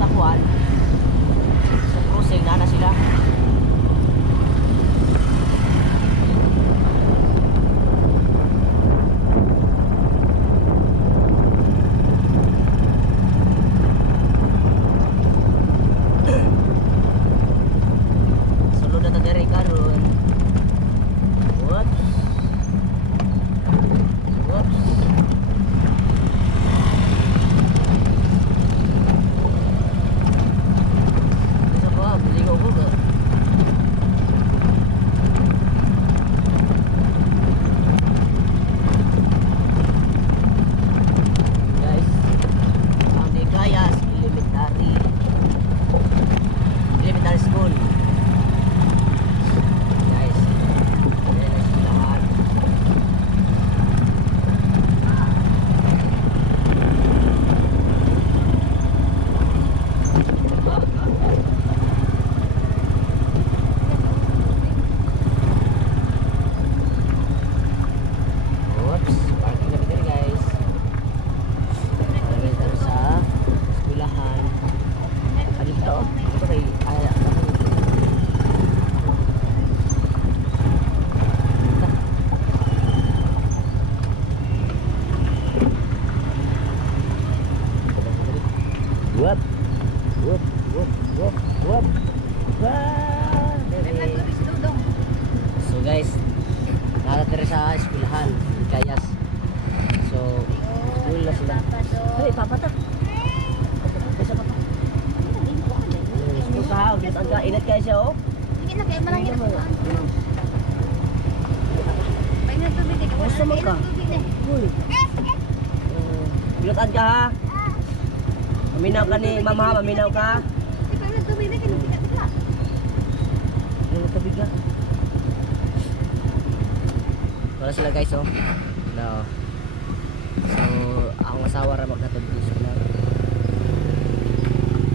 sa kuwan, sa cruising, na na sila. Sulod na ta diri karon. Whoops. Whoops. Isa pa, bilingaw ko ka. Guys, ang di kayas elementary elementary school. Guys, ayan ang silahan. Oops, parking na dito guys. Elementary sa eskwelahan. Ah, dito. Ito kay ay ako dito. Whoop. Whoop, whoop, whoop, whoop. So guys, nakatira sa eskwelahan, Kayas. So, school na sila. Hey, papata. Isa pa pa. School ka ha, ulit ang ka. Ingat kayo siya oh. Gusto mo ka? Uh, Pilotan ka ha. Maminaw ka ni mama maminaw ka. Ano tabi ka? Wala sila guys oh. Wala oh. So, akong asawa ra magkatubig sila.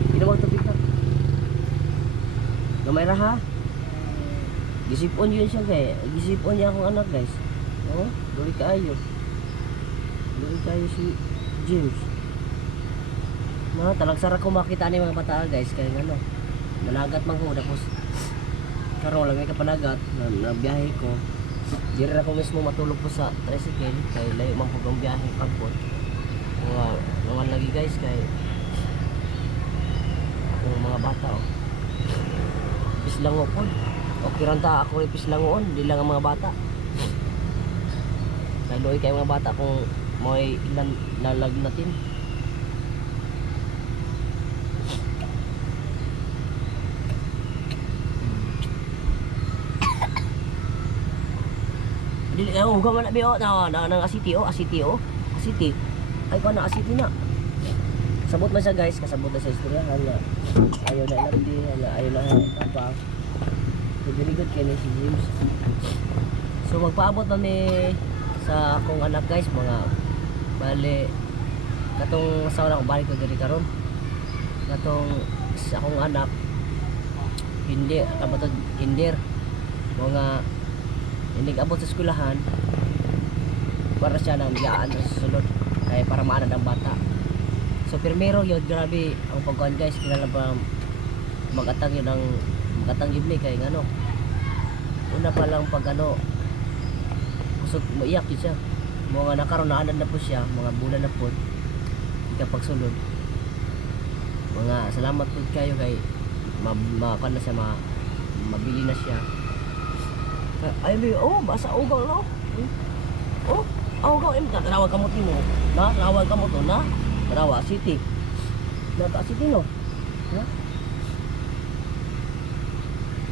Hindi na magtubig ka. Gamay ra ha. Gisipon yun siya kay. Gisipon niya akong anak guys. Oh, duri kaayo. Duri kaayo si James. Na, talag sara ko makita ni mga bata guys kay ano. Managat man ko tapos karon lang may kapanagat na, na biyahe ko. Diri ra ko mismo matulog po sa tricycle kay layo man ko ang biyahe pagpot. Mga naman lagi guys kay ako mga bata oh. Pislango po. Okay ran ta ako rin pislangoon, di lang ang mga bata. Naluoy kayo mga bata kung may ilan lalag natin. Dili eh oh, gaman na biyo na na nang asiti oh, asiti oh. Asiti. Ay ko na asiti na. Sabot man siya guys, kasabot na sa istoryahan na ayaw na ilandi, na ayaw na apa. So binigod kay si James. So magpaabot na ni sa akong anak guys, mga bali katong sa ko balik ko diri karon. Katong sa akong anak hindi kabatod hinder mga hindi abot sa eskwelahan. Para siya nang biyaan sa susunod. Kaya para maanad ang bata. So primero yun grabe ang pagkuhan guys. Kilala pa magatang yun ang magatang yun ni kaya ano una pa lang pag ano kusog maiyak yun siya. Mga nakaroon na anad na po siya. Mga bulan na po. Kapag sulod mga salamat po kayo kay ma, ma, na siya ma, mabili na siya ay, may, oh, basa ugang no? Oh, Oh, kau im tanawa kamot nimo. Na, tanawa kamot to na. Tanawa city. Na ta city no. Ha?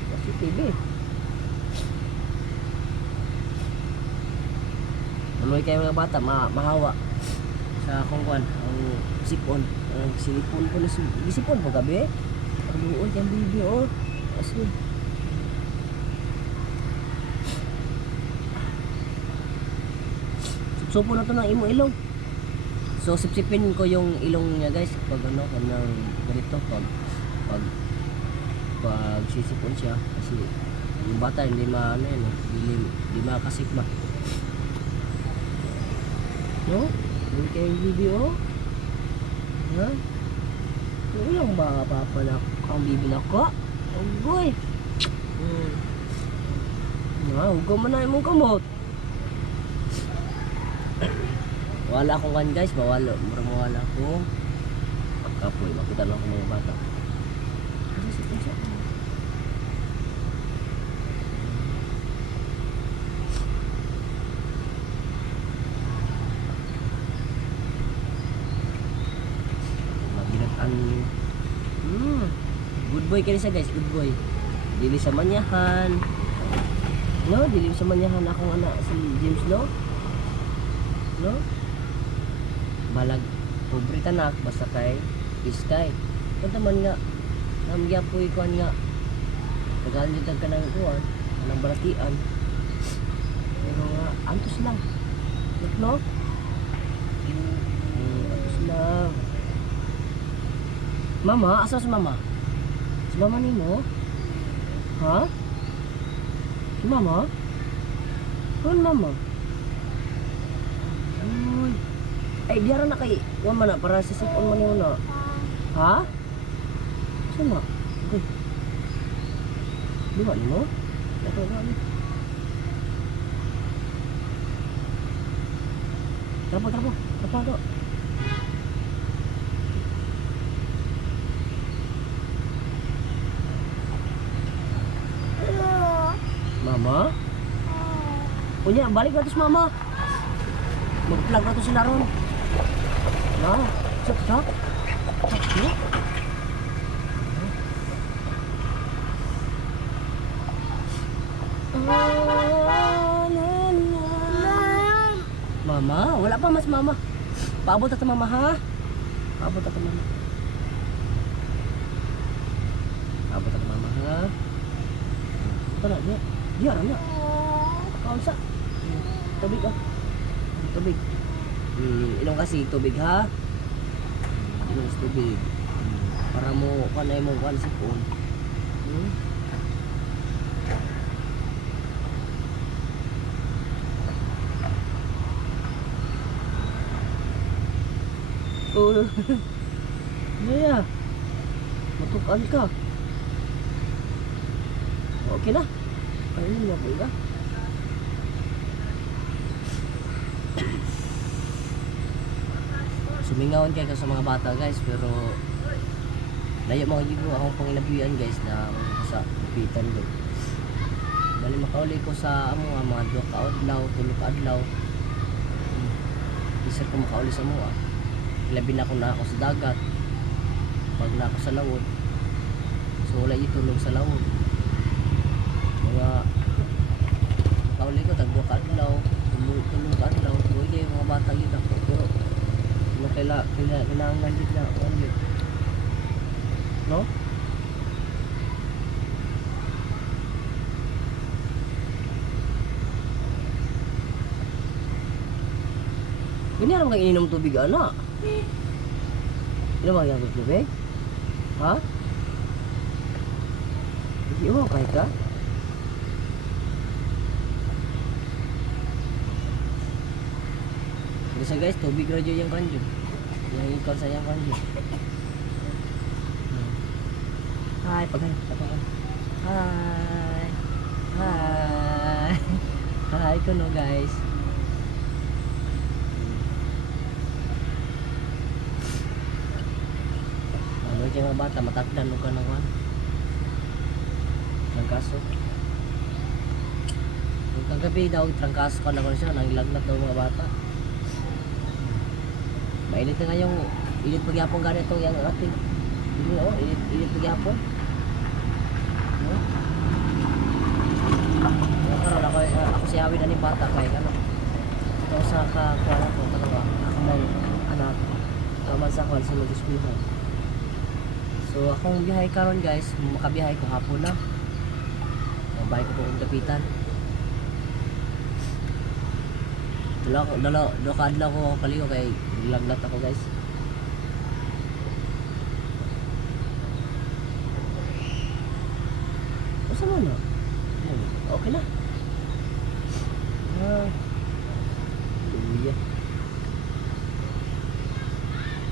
Ta city be. Tuloy kayo mga bata, ma mahawa sa kungkwan, ang sipon, ang silipon po na si, sipon po gabi. Ang luod yung bibi, oh. Asin. Supo na to ng imo ilong. So sipsipin ko yung ilong niya guys pag ano kanang ganito pag pag pag sisipon siya kasi yung bata hindi ma ano yun, hindi, hindi makasip ba. No? Hindi kayo yung video. Ha? Ano yung mga papa na ang bibi na ko? Ugoy. Hmm. Na, ugo man na imong kamot. Wala akong kan guys, bawal, mura mawala ako. Pagkapoy, makita lang ako mga bata. Ano Punsa? Maginatan. Hmm. Good boy kayo siya guys, good boy. Dili sa manyahan. No, dili sa manyahan akong anak si James no. No? Balag pobre tanak basta kay iskay. Kunta man nga namgya po ikuan nga Tagalog ka ng kuan, anang balatian. Pero nga, antos lang. No? Hmm, antos lang. Mama, asa si mama? Si mama ni mo? Ha? Si mama? Kuan mama? Ay, diara na kay Wama na para sa sipon man yun na. Ha? Saan na? Okay. Diba ni mo? Ito na ni. Trapo, trapo. Trapo, trapo. Mama? Unya, balik na to si mama. Mag-vlog na to sila ron. Na, chop, chop. Chop, chop. Mama, wala pa mas mama. Paabot na to mama ha. Paabot na to mama. Paabot na to mama ha. Ito na, di. Di, aram na. Kaunsa. Tubig oh. Tubig. Hmm, ilong kasi tubig ha. Ilong sa tubig. Para mo kanay mo kan sipon. Hmm. Oh. Maya. Matukan ka. Okay na. Ayun na po ka. Sumingawan kayo sa mga bata guys pero layo mga gigo akong panginabuyan guys na sa kapitan do. Bali makauli ko sa amo nga mga duha ka adlaw, tulo ka adlaw. Isa ko makauli sa mo ah. Labi na ako na ako sa dagat. Pag na ako sa lawod. So wala itulog sa lawod. Mga makauli ko tag duha ka adlaw, tulo tulo ka adlaw. Tuloy kayo mga bata yun ako. Pero ano kaila kaila kailangan din na ano No? Ini alam kang ininom tubig ana. Inom ang tubig? Ha? Hindi mo kahit ka? Bisa guys, tubig radyo yung kanjo. Yang ikon sa yung kanjo. Hmm. Hi, pagay, pagay. Hi. Hi. Hi, kuno guys. Ano yung mga bata, matakdan mo ka ng kan. Ng kaso. Kagabi daw, trangkas ko naman siya, nangilagnat daw mga bata. Mainit na nga yung, init pagyapon ganito yung ating. Hindi oh, init, init pagyapon. No? Kaya karon ako, ako si Awi na ni bata kay ano. Ito sa kakuha ko, talaga, ako may anak. Kaman sa kwan sa mag-eskwelahan. So akong biyahe karon guys, makabiyahe ko hapon na. Mabay ko po kong kapitan. Dala ko, dala, dala kadlaw ko kaligo kay lagnat ako guys. Asa man na? Okay na.